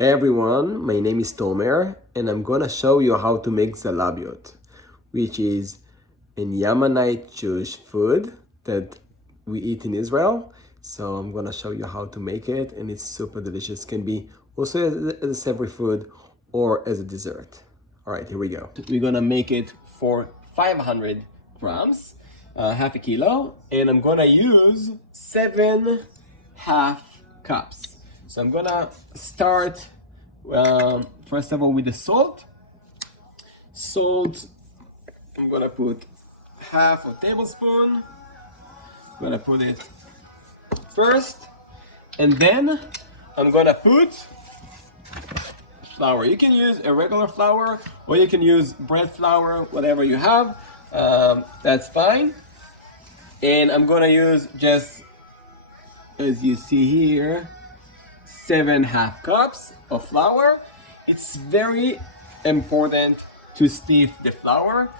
Hey everyone, my name is Tomer and I'm gonna show you how to make Zalabyot, which is a Yemenite-Jewish food that we eat in Israel. So I'm gonna show you how to make it, and it's super delicious. Can be also as a savory food or as a dessert. All right, here we go. We're gonna make it for 500 grams, half a kilo, and I'm gonna use 7 half cups. So I'm gonna start first of all with the salt. Salt, I'm gonna put half a tablespoon. I'm gonna put it first, and then I'm gonna put flour. You can use a regular flour or you can use bread flour, whatever you have. That's fine. And I'm gonna use, just as you see here, 7 half cups of flour. It's very important to stiff the flour.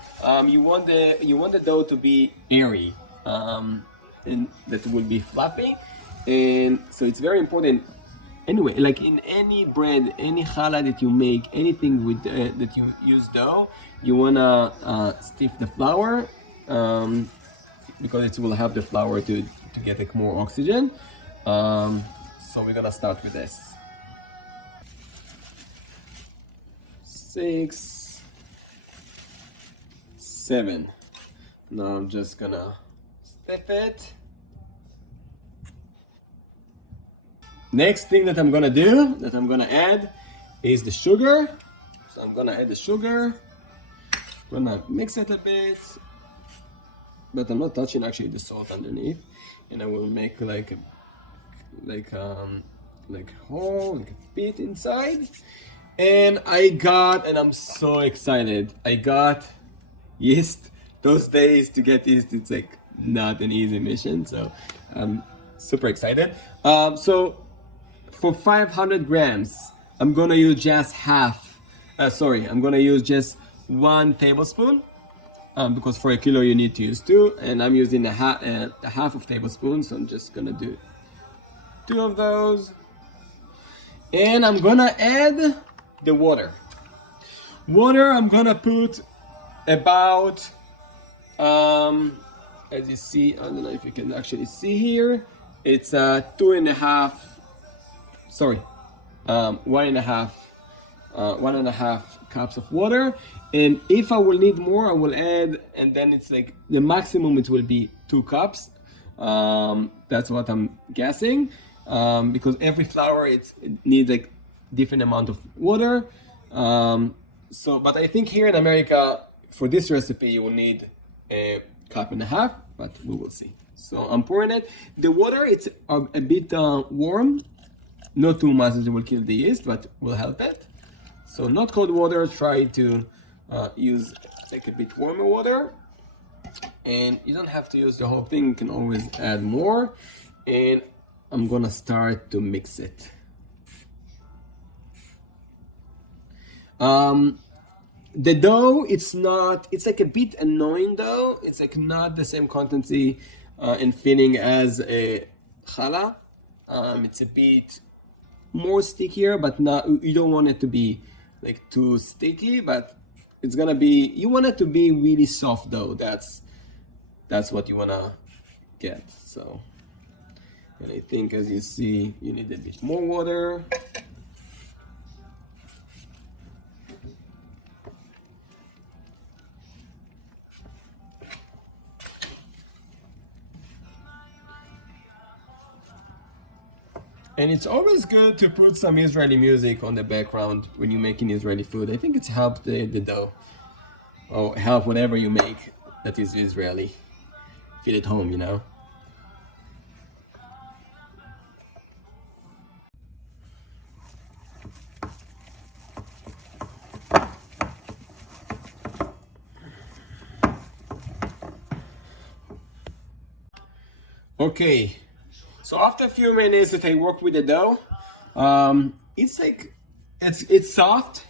You want the dough to be airy, and that will be fluffy, and so it's very important. Anyway, like in any bread, any challah that you make, anything with that you use dough, you wanna stiff the flour, because it will help the flour to get like more oxygen. So we're gonna start with this. 6, 7. Now I'm just gonna step it. Next thing that I'm gonna add is the sugar. So I'm gonna add the sugar. Gonna mix it a bit, but I'm not touching actually the salt underneath. And I will make like a hole, like a pit inside. And I'm so excited. I got yeast. Those days to get yeast, it's like not an easy mission. So I'm super excited. So for 500 grams, I'm gonna use just I'm gonna use just 1 tablespoon. Because for a kilo you need to use 2, and I'm using a half of tablespoon, so I'm just gonna do 2 of those. And I'm gonna add the water. I'm gonna put about, as you see, I don't know if you can actually see here, it's 1.5 cups of water. And if I will need more, I will add, and then it's like the maximum it will be 2 cups. That's what I'm guessing, because every flour it needs like different amount of water. But I think here in America for this recipe you will need 1.5 cups, but we will see. So I'm pouring it. The water, it's a bit warm, not too much as it will kill the yeast, but will help it. So not cold water, try to use like a bit warmer water. And you don't have to use the whole thing, you can always add more. And I'm gonna start to mix it. The dough, it's like a bit annoying dough. It's like not the same consistency and filling as a challah. It's a bit more stickier, but not, you don't want it to be like too sticky, but it's gonna be, you want it to be really soft dough. That's what you wanna get. So, and I think as you see, you need a bit more water. And it's always good to put some Israeli music on the background when you're making Israeli food. I think it's helped the dough, or help whatever you make that is Israeli. Feel at home, you know. Okay. So after a few minutes that I work with the dough, it's like, it's soft.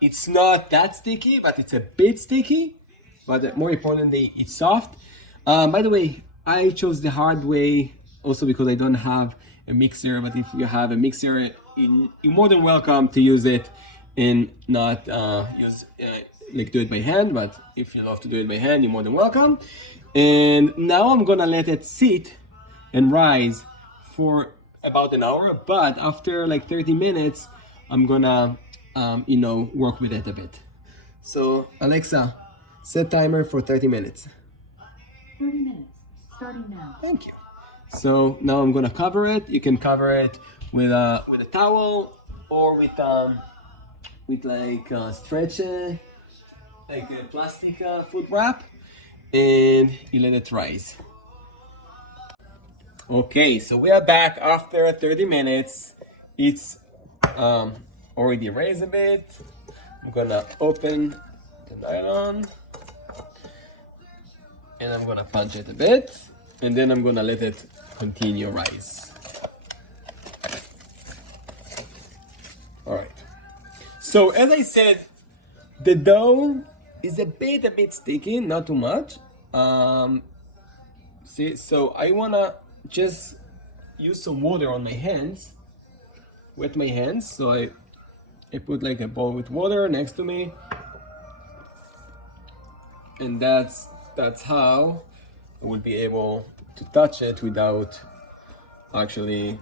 It's not that sticky, but it's a bit sticky. But more importantly, it's soft. By the way, I chose the hard way also because I don't have a mixer, but if you have a mixer, you're more than welcome to use it and not like do it by hand. But if you love to do it by hand, you're more than welcome. And now I'm gonna let it sit and rise for about an hour. But after like 30 minutes, I'm gonna work with it a bit. So Alexa, set timer for 30 minutes. 30 minutes, starting now. Thank you. So now I'm gonna cover it. You can cover it with a towel or with like stretch, like a plastic food wrap, and you let it rise. Okay, so we are back after 30 minutes. It's already raised a bit. I'm gonna open the nylon and I'm gonna punch it a bit, and then I'm gonna let it continue rise. All right. So as I said, the dough is a bit sticky, not too much. See, so I wanna just use some water on my hands, wet my hands. So I put like a bowl with water next to me, and that's how I will be able to touch it without actually,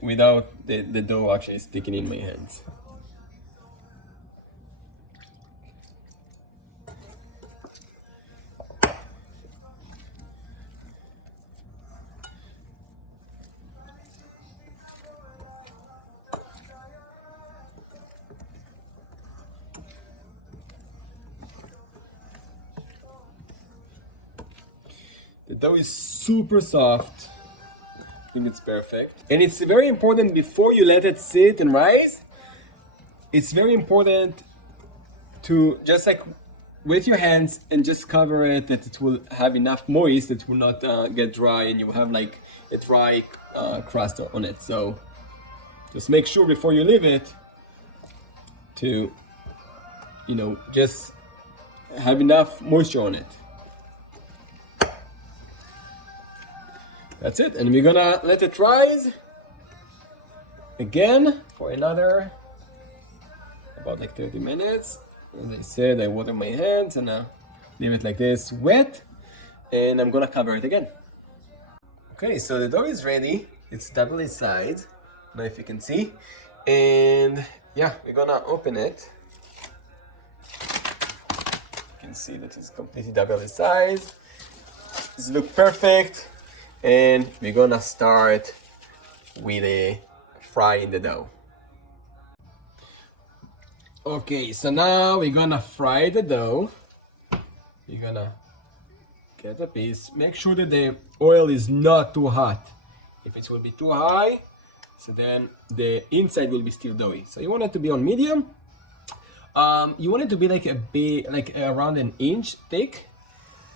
without the dough actually sticking in my hands. The dough is super soft. I think it's perfect. And it's very important before you let it sit and rise. It's very important to just like with your hands and just cover it, that it will have enough moist, that it will not get dry and you will have like a dry crust on it. So just make sure before you leave it to, just have enough moisture on it. That's it, and we're gonna let it rise again for another about like 30 minutes. As I said, I water my hands and leave it like this wet, and I'm gonna cover it again. Okay, so the dough is ready. It's double its sides. I don't know if you can see, and yeah, we're gonna open it. You can see that it's completely double its size. It looks perfect. And we're gonna start with frying the dough. Okay, so now we're gonna fry the dough. You're gonna get a piece. Make sure that the oil is not too hot. If it will be too high, so then the inside will be still doughy. So you want it to be on medium. You want it to be like around an inch thick,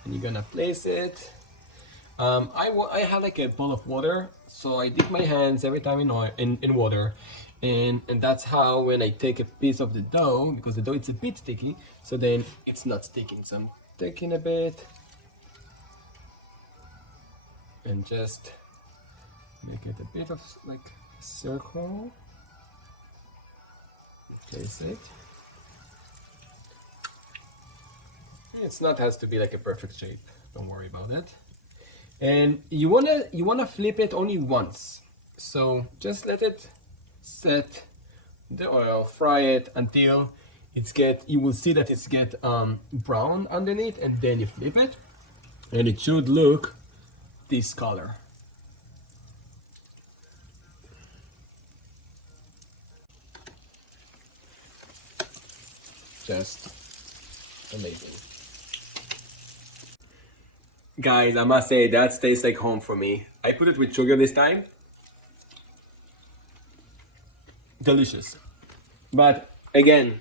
and you're gonna place it. I have like a bowl of water, so I dip my hands every time in water, and that's how when I take a piece of the dough, because the dough it's a bit sticky, so then it's not sticking. So I'm taking a bit and just make it a bit of like a circle. Place it. It's not has to be like a perfect shape. Don't worry about it. And you wanna flip it only once. So just let it set the oil, fry it until you will see that it's get brown underneath, and then you flip it, and it should look this color. Just amazing. Guys, I must say that tastes like home for me. I put it with sugar this time. Delicious. But again,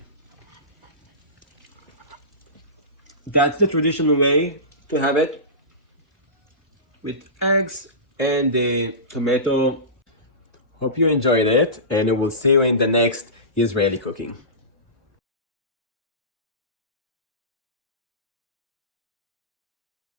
that's the traditional way to have it, with eggs and the tomato. Hope you enjoyed it, and we will see you in the next Israeli cooking.